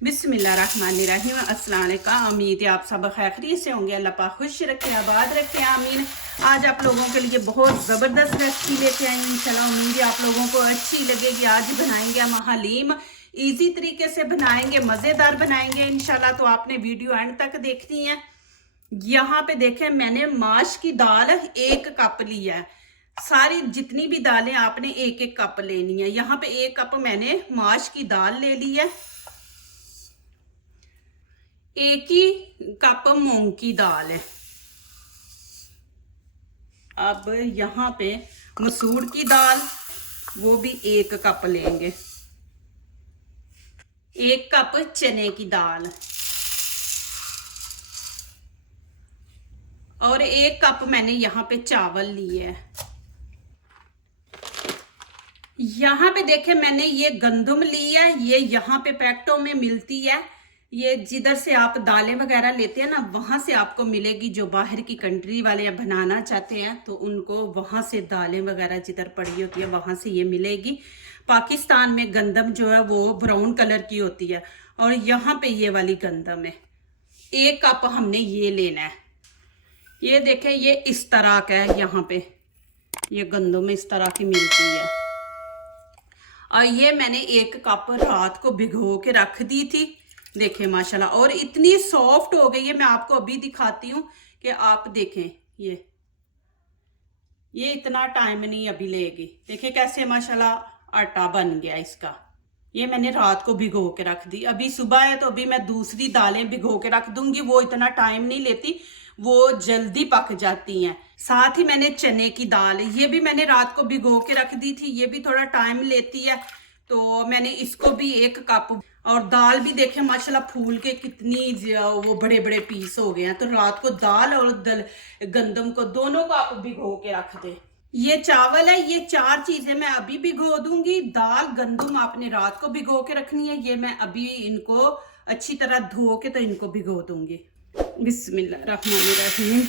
बिस्मिल्लाहिर्रहमानिर्रहीम। अस्सलाम वालेकुम। उम्मीद है आप सब खैरियत से होंगे। अल्लाह पाक खुश रखे, आबाद रखे, आमीन। आज आप लोगों के लिए बहुत ज़बरदस्त रेसिपी लेके आई हूँ। इंशाल्लाह उम्मीद है आप लोगों को अच्छी लगेगी। आज बनाएंगे हम हलीम। इजी तरीके से बनाएंगे, मज़ेदार बनाएंगे इंशाल्लाह। तो आपने वीडियो एंड तक देखनी है। यहाँ पे देखें, मैंने माश की दाल 1 कप लिया है। सारी जितनी भी दालें आपने एक एक कप लेनी है। यहाँ पे 1 कप मैंने माश की दाल ले ली है। 1 ही कप मूंग की दाल है। अब यहाँ पे मसूर की दाल, वो भी 1 कप लेंगे। 1 कप चने की दाल और 1 कप मैंने यहाँ पे चावल लिए है। यहाँ पे देखे, मैंने ये गंदम ली है। ये यहाँ पे पैकेटों में मिलती है। ये जिधर से आप दालें वगैरह लेते हैं ना, वहां से आपको मिलेगी। जो बाहर की कंट्री वाले बनाना चाहते हैं तो उनको वहां से दालें वगैरह जिधर पड़ी होती है वहां से ये मिलेगी। पाकिस्तान में गंदम जो है वो ब्राउन कलर की होती है और यहाँ पे ये वाली गंदम है। 1 कप हमने ये लेना है। ये देखें, ये इस तरह का है। यहाँ पे ये गंदम इस तरह की मिलती है। और ये मैंने 1 कप रात को भिगो के रख दी थी। देखें माशाल्लाह, और इतनी सॉफ्ट हो गई है। मैं आपको अभी दिखाती हूँ कि आप देखें। ये इतना टाइम नहीं अभी लेगी। देखें कैसे माशाल्लाह आटा बन गया इसका। ये मैंने रात को भिगो के रख दी। अभी सुबह है तो अभी मैं दूसरी दालें भिगो के रख दूंगी। वो इतना टाइम नहीं लेती, वो जल्दी पक जाती हैं। साथ ही मैंने चने की दाल, ये भी मैंने रात को भिगो के रख दी थी। ये भी थोड़ा टाइम लेती है, तो मैंने इसको भी 1 कप। और दाल भी देखें माशाल्लाह फूल के कितनी वो बड़े बड़े पीस हो गए हैं। तो रात को दाल और गंदम को दोनों को आप भिगो के रख दे। ये चावल है, ये 4 चीजें मैं अभी भिगो दूंगी। दाल गंदम आपने रात को भिगो के रखनी है। ये मैं अभी इनको अच्छी तरह धो के तो इनको भिगो दूंगी। बिस्मिल्लाहिर्रहमानिर्रहीम।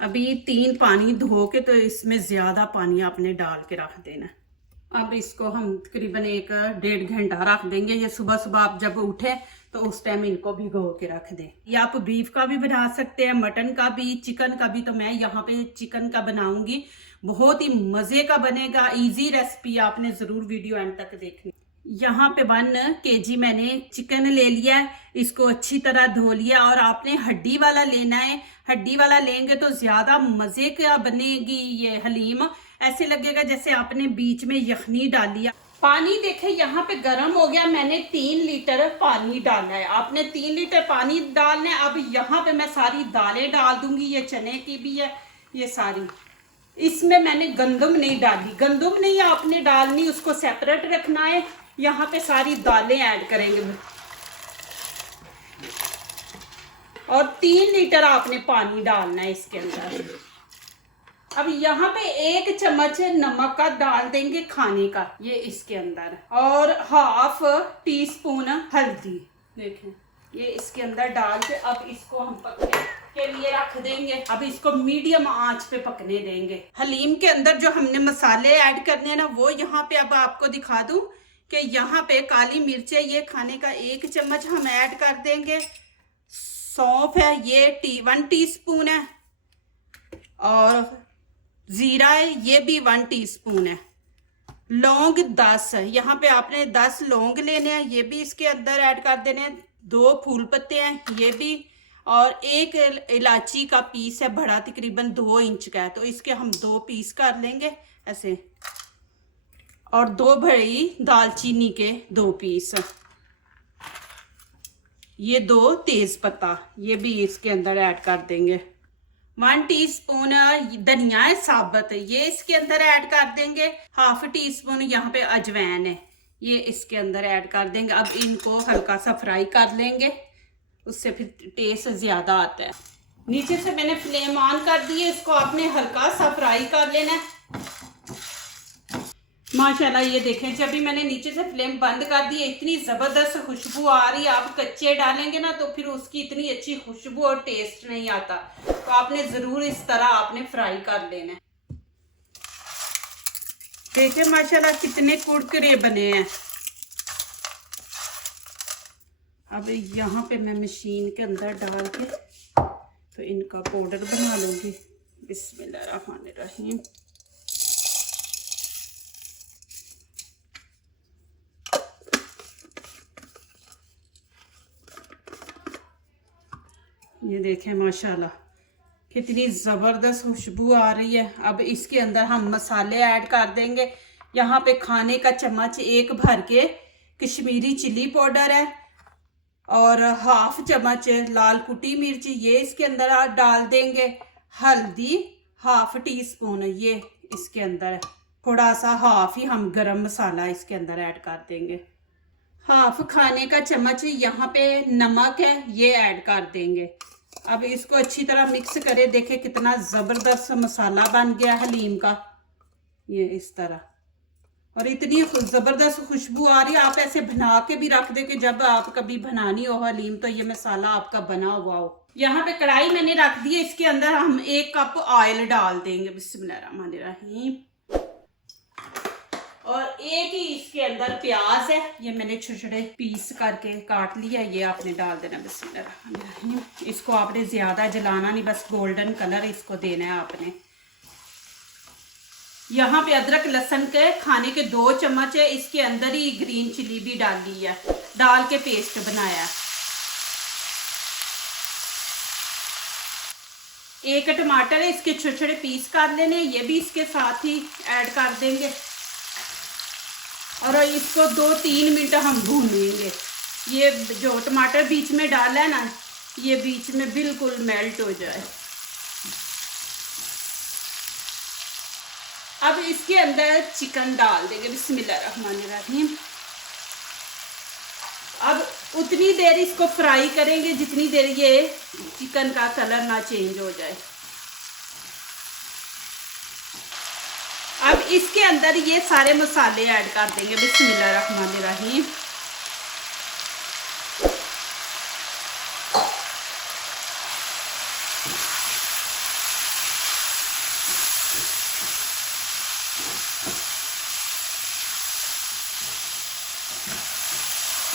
अभी 3 पानी धो के, तो इसमें ज्यादा पानी आपने डाल के रख देना। अब इसको हम तकरीबन 1-1.5 घंटा रख देंगे। ये सुबह सुबह आप जब उठे तो उस टाइम इनको भिगो के रख दें। ये आप बीफ का भी बना सकते हैं, मटन का भी, चिकन का भी। तो मैं यहाँ पे चिकन का बनाऊंगी। बहुत ही मजे का बनेगा। इजी रेसिपी, आपने जरूर वीडियो एंड तक देखनी। यहाँ पे 1 kg मैंने चिकन ले लिया है। इसको अच्छी तरह धो लिया। और आपने हड्डी वाला लेना है। हड्डी वाला लेंगे तो ज्यादा मजे का बनेगी ये हलीम। ऐसे लगेगा जैसे आपने बीच में यखनी डाली है। पानी देखे यहाँ पे गर्म हो गया। मैंने 3 लीटर पानी डालना है। आपने 3 लीटर पानी डालना है। अब यहाँ पे मैं सारी दालें डाल दूंगी। ये चने की भी है, ये सारी। इसमें मैंने गंदम नहीं डाली। गंदम नहीं आपने डालनी, उसको सेपरेट रखना है। यहाँ पे सारी दालें ऐड करेंगे और 3 लीटर आपने पानी डालना है इसके अंदर। अब यहाँ पे 1 चम्मच नमक का डाल देंगे खाने का, ये इसके अंदर। और 1/2 टीस्पून हल्दी, देखें ये इसके अंदर डाल के अब इसको हम पकने के लिए रख देंगे। अब इसको मीडियम आंच पे पकने देंगे। हलीम के अंदर जो हमने मसाले ऐड करने हैं ना, वो यहाँ पे अब आपको दिखा दूं कि यहाँ पे काली मिर्चें, ये खाने का 1 चम्मच हम ऐड कर देंगे। सौंफ है, ये 1 टीस्पून है। और जीरा है, ये भी 1 टीस्पून है। लौंग 10 है। यहाँ पे आपने 10 लौंग लेने हैं, ये भी इसके अंदर ऐड कर देने हैं। 2 फूल पत्ते हैं, ये भी। और 1 इलायची का पीस है बड़ा, तकरीबन 2 इंच का है। तो इसके हम 2 पीस कर लेंगे ऐसे। और 2 बड़ी दालचीनी के 2 पीस। ये 2 तेज पत्ता, ये भी इसके अंदर ऐड कर देंगे। 1 टीस्पून धनिया है साबुत, ये इसके अंदर ऐड कर देंगे। 1/2 टीस्पून यहाँ पे अजवाइन है, ये इसके अंदर ऐड कर देंगे। अब इनको हल्का सा फ्राई कर लेंगे, उससे फिर टेस्ट ज्यादा आता है। नीचे से मैंने फ्लेम ऑन कर दी है। इसको आपने हल्का सा फ्राई कर लेना है। माशाल्लाह ये देखें, जब भी मैंने नीचे से फ्लेम बंद कर दी है, इतनी ज़बरदस्त खुशबू आ रही है। आप कच्चे डालेंगे ना तो फिर उसकी इतनी अच्छी खुशबू और टेस्ट नहीं आता। तो आपने ज़रूर इस तरह आपने फ्राई कर लेना है। देखिए माशाल्लाह कितने कुरकुरे बने हैं। अब यहाँ पे मैं मशीन के अंदर डाल के तो इनका पाउडर बना लूँगी। बिस्मिल्लाहिर्रहमानिर्रहीम। ये देखें माशाल्लाह कितनी ज़बरदस्त खुशबू आ रही है। अब इसके अंदर हम मसाले ऐड कर देंगे। यहाँ पे खाने का चम्मच एक भर के कश्मीरी चिली पाउडर है और हाफ चम्मच लाल कुटी मिर्ची ये इसके अंदर डाल देंगे। हल्दी हाफ टी स्पून ये इसके अंदर है। थोड़ा सा हाफ ही हम गरम मसाला इसके अंदर ऐड कर देंगे। हाफ खाने का चम्मच यहाँ पे नमक है ये ऐड कर देंगे। अब इसको अच्छी तरह मिक्स करें। देखें कितना ज़बरदस्त मसाला बन गया हलीम का, ये इस तरह। और इतनी ज़बरदस्त खुशबू आ रही है। आप ऐसे बना के भी रख दे कि जब आप कभी बनानी हो हलीम तो ये मसाला आपका बना हुआ हो। यहाँ पे कढ़ाई मैंने रख दी है, इसके अंदर हम 1 कप ऑयल डाल देंगे। बिस्मिल्लाहिर्रहमानिर्रहीम। और एक ही इसके अंदर प्याज है, ये मैंने छोटे छोटे पीस करके काट लिया, ये आपने डाल देना। बिस्मिल्लाहिर्रहमानिर्रहीम। इसको आपने ज़्यादा जलाना नहीं, बस गोल्डन कलर इसको देना है आपने। यहाँ पे अदरक लहसुन के खाने के 2 चम्मच है, इसके अंदर ही ग्रीन चिली भी डाली है, डाल के पेस्ट बनाया। 1 टमाटर है, इसके छोटे छोटे पीस कर लेने, ये भी इसके साथ ही ऐड कर देंगे। और इसको 2-3 मिनट हम भूनेंगे। ये जो टमाटर बीच में डाला है ना, ये बीच में बिल्कुल मेल्ट हो जाए। अब इसके अंदर चिकन डाल देंगे। बिस्मिल्लाहिर्रहमानिर्रहीम। अब उतनी देर इसको फ्राई करेंगे जितनी देर ये चिकन का कलर ना चेंज हो जाए। अब इसके अंदर ये सारे मसाले ऐड कर देंगे। बिस्मिल्लाहिर्रहमानिर्रहीम।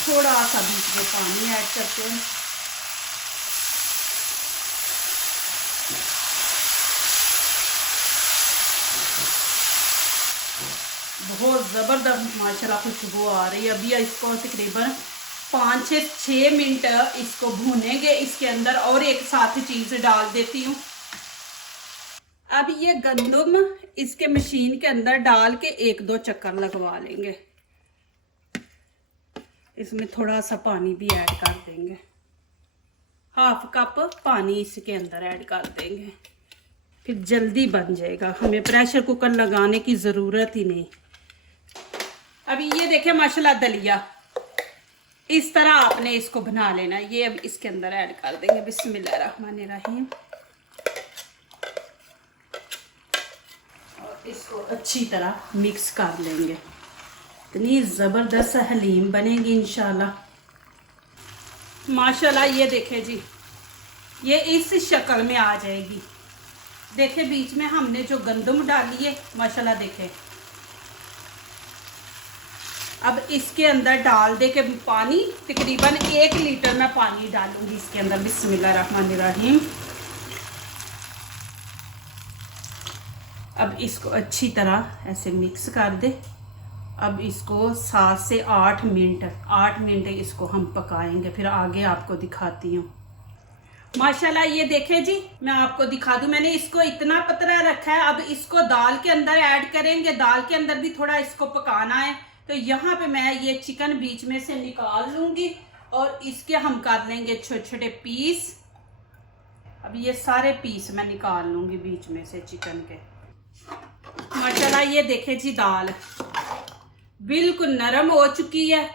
थोड़ा सा बीच में पानी ऐड करते हैं। बहुत ज़बरदस्त माशाल्लाह खुशबू आ रही है। अभी इसको तकरीबन 5 से 6 मिनट इसको भूनेंगे इसके अंदर। और एक साथ चीज़ डाल देती हूँ। अब ये गंदम इसके मशीन के अंदर डाल के 1-2 चक्कर लगवा लेंगे। इसमें थोड़ा सा पानी भी ऐड कर देंगे। हाफ कप पानी इसके अंदर ऐड कर देंगे, फिर जल्दी बन जाएगा। हमें प्रेशर कुकर लगाने की ज़रूरत ही नहीं। अभी ये देखिए माशाल्लाह दलिया इस तरह आपने इसको बना लेना। ये अब इसके अंदर ऐड कर देंगे। बिस्मिल्लाहिर्रहमानिर्रहीम। और इसको अच्छी तरह मिक्स कर लेंगे। इतनी ज़बरदस्त हलीम बनेगी इंशाल्लाह। माशाल्लाह ये देखें जी, ये इस शक्ल में आ जाएगी। देखें बीच में हमने जो गंदम डाली है माशाल्लाह देखें। अब इसके अंदर डाल दे के पानी, तकरीबन 1 लीटर मैं पानी डालूंगी इसके अंदर। बिस्मिल्लाहिर्रहमानिर्रहीम। अब इसको अच्छी तरह ऐसे मिक्स कर दे। अब इसको 7 से 8 मिनट इसको हम पकाएंगे, फिर आगे आपको दिखाती हूँ। माशाल्लाह ये देखें जी, मैं आपको दिखा दूँ। मैंने इसको इतना पतला रखा है। अब इसको दाल के अंदर ऐड करेंगे। दाल के अंदर भी थोड़ा इसको पकाना है। तो यहाँ पे मैं ये चिकन बीच में से निकाल लूँगी और इसके हम कर लेंगे छोटे छोटे पीस। अब ये सारे पीस मैं निकाल लूँगी बीच में से चिकन के। माशाल्लाह ये देखें जी, दाल बिल्कुल नरम हो चुकी है।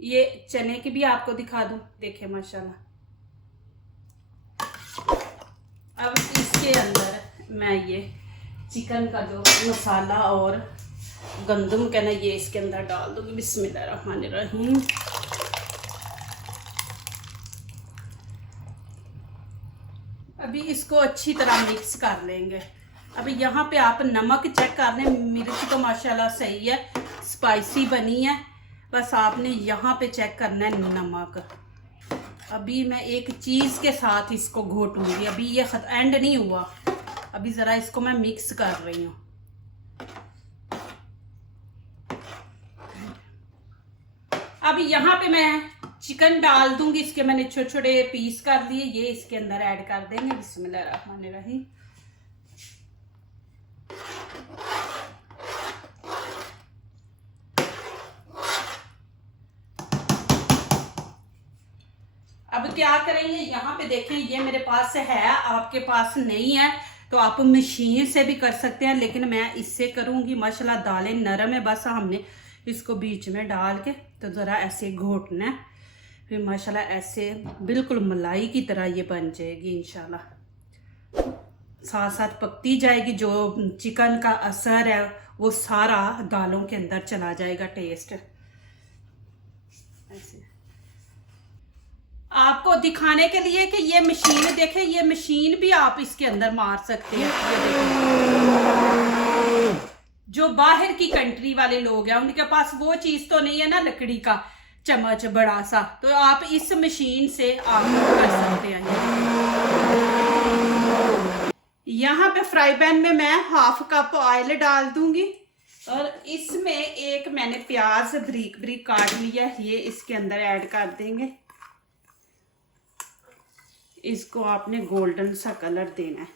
ये चने की भी आपको दिखा दूँ, देखें माशाल्लाह। अब इसके अंदर मैं ये चिकन का जो मसाला और गंदम का ना ये इसके अंदर डाल दूंगी। बिस्मिल्लाहिर्रहमानिर्रहीम। अभी इसको अच्छी तरह मिक्स कर लेंगे। अभी यहाँ पे आप नमक चेक कर लें, मिर्च तो माशाल्लाह सही है, स्पाइसी बनी है, बस आपने यहाँ पे चेक करना है नमक। अभी मैं एक चीज़ के साथ इसको घोटूंगी, अभी ये एंड नहीं हुआ, अभी ज़रा इसको मैं मिक्स कर रही हूँ। अभी यहाँ पे मैं चिकन डाल दूंगी, इसके मैंने छोटे छोटे पीस कर दिए, ये इसके अंदर ऐड कर देंगे। बिस्मिल्लाहिर्रहमानिर्रहीम। अब क्या करेंगे, यहाँ पे देखें ये मेरे पास है, आपके पास नहीं है तो आप मशीन से भी कर सकते हैं, लेकिन मैं इससे करूँगी। माशाल्लाह दालें नरम है, बस हमने इसको बीच में डाल के तो ज़रा ऐसे घोटना है, फिर माशाल्लाह ऐसे बिल्कुल मलाई की तरह ये बन जाएगी इंशाल्लाह। साथ साथ पकती जाएगी, जो चिकन का असर है वो सारा दालों के अंदर चला जाएगा, टेस्ट ऐसे। आपको दिखाने के लिए कि ये मशीन देखें, ये मशीन भी आप इसके अंदर मार सकते हैं। जो बाहर की कंट्री वाले लोग हैं उनके पास वो चीज तो नहीं है ना, लकड़ी का चम्मच बड़ा सा, तो आप इस मशीन से आप कर सकते हैं। यहाँ पे फ्राई पैन में मैं 1/2 कप ऑयल डाल दूंगी और इसमें एक मैंने प्याज बारीक बारीक काट लिया, ये इसके अंदर ऐड कर देंगे। इसको आपने गोल्डन सा कलर देना है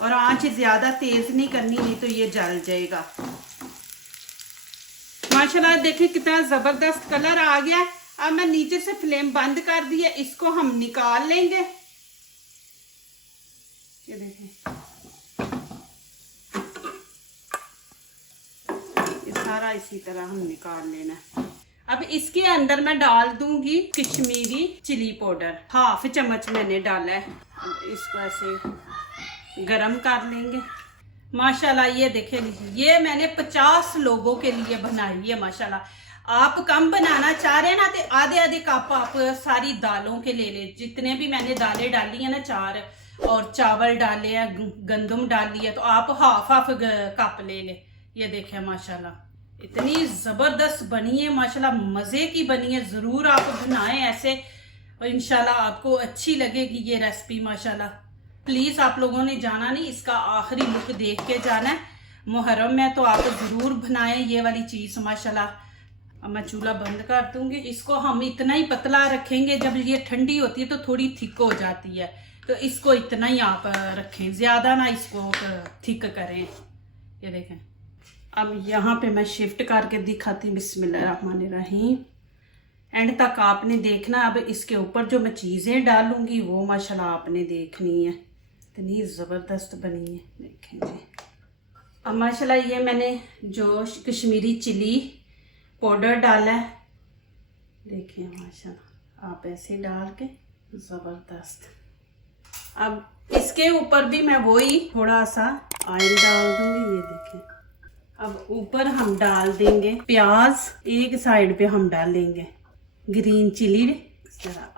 और आंच ज्यादा तेज नहीं करनी, नहीं तो ये जल जाएगा। माशाल्लाह देखिए कितना जबरदस्त कलर आ गया। अब मैं नीचे से फ्लेम बंद कर दी है, इसको हम निकाल लेंगे। ये देखें, ये सारा इसी तरह हम निकाल लेना है। अब इसके अंदर मैं डाल दूंगी कश्मीरी चिली पाउडर, 1/2 चम्मच मैंने डाला है। इसको ऐसे गरम कर लेंगे। माशाल्लाह ये देखे, ये मैंने 50 लोगों के लिए बनाई है। माशाल्लाह आप कम बनाना चाह रहे हैं ना तो आधे आधे कप आप सारी दालों के ले लें। जितने भी मैंने दालें डाली है ना, 4 और चावल डाले हैं, गंदम डाली है, तो आप 1/2 कप ले लें। ये देखें माशाल्लाह इतनी ज़बरदस्त बनी है, माशाल्लाह मज़े की बनी है। ज़रूर आप बनाएं ऐसे और इंशाल्लाह आपको अच्छी लगेगी ये रेसिपी। माशाल्लाह प्लीज़ आप लोगों ने जाना नहीं, इसका आखिरी लुक देख के जाना है। मुहर्रम में तो आप ज़रूर बनाएं ये वाली चीज़। माशाल्लाह अब मैं चूल्हा बंद कर दूंगी। इसको हम इतना ही पतला रखेंगे, जब ये ठंडी होती है तो थोड़ी थिक हो जाती है, तो इसको इतना ही आप रखें, ज़्यादा ना इसको थिक करें। ये देखें, अब यहाँ पे मैं शिफ्ट करके दिखाती हूँ। बिस्मिल्लाहिर्रहमानिर्रहीम। एंड तक आपने देखना। अब इसके ऊपर जो मैं चीज़ें डालूंगी वो माशाल्लाह आपने देखनी है, इतनी ज़बरदस्त बनी है। देखें जी, अब माशाल्लाह ये मैंने जो कश्मीरी चिली पाउडर डाला है, देखिए माशाल्लाह आप ऐसे डाल के ज़बरदस्त। अब इसके ऊपर भी मैं वही थोड़ा सा ऑयल डाल दूंगी। ये देखें, अब ऊपर हम डाल देंगे प्याज, एक साइड पे हम डालेंगे ग्रीन चिली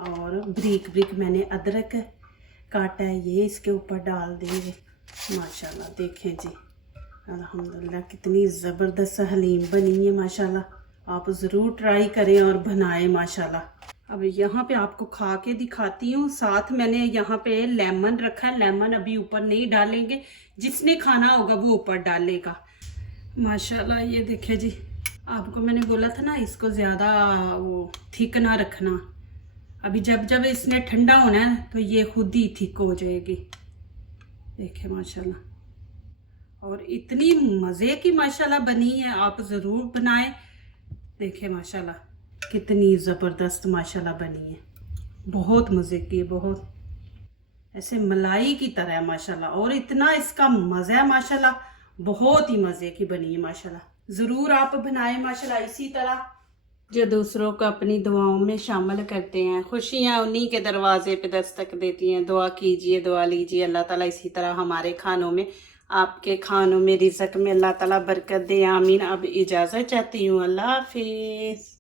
और ब्रीक ब्रीक मैंने अदरक काटा है, ये इसके ऊपर डाल देंगे। माशाल्लाह देखें जी, अल्हम्दुलिल्लाह कितनी ज़बरदस्त हलीम बनी है। माशाल्लाह आप ज़रूर ट्राई करें और बनाएं माशाल्लाह। अब यहाँ पे आपको खा के दिखाती हूँ। साथ मैंने यहाँ पे लेमन रखा है, लेमन अभी ऊपर नहीं डालेंगे, जिसने खाना होगा वो ऊपर डालेगा। माशाल्लाह ये देखे जी, आपको मैंने बोला था ना इसको ज़्यादा वो थिक ना रखना। अभी जब जब इसने ठंडा होना है तो ये खुद ही थिक हो जाएगी। देखे माशाल्लाह, और इतनी मज़े की माशाल्लाह बनी है, आप ज़रूर बनाएं। देखे माशाल्लाह कितनी ज़बरदस्त माशाल्लाह बनी है, बहुत मज़े की, बहुत ऐसे मलाई की तरह है माशाल्लाह। और इतना इसका मज़ा है माशाल्लाह, बहुत ही मज़े की बनी है माशाल्लाह। ज़रूर आप बनाएं माशाल्लाह इसी तरह। जो दूसरों को अपनी दुआओं में शामिल करते हैं, खुशियाँ उन्हीं के दरवाजे पे दस्तक देती हैं। दुआ कीजिए, दुआ लीजिए, अल्लाह ताला इसी तरह हमारे खानों में आपके खानों में रिज़्क में अल्लाह ताला बरकत दे, आमीन। अब इजाज़त चाहती हूँ, अल्लाह हाफिज़।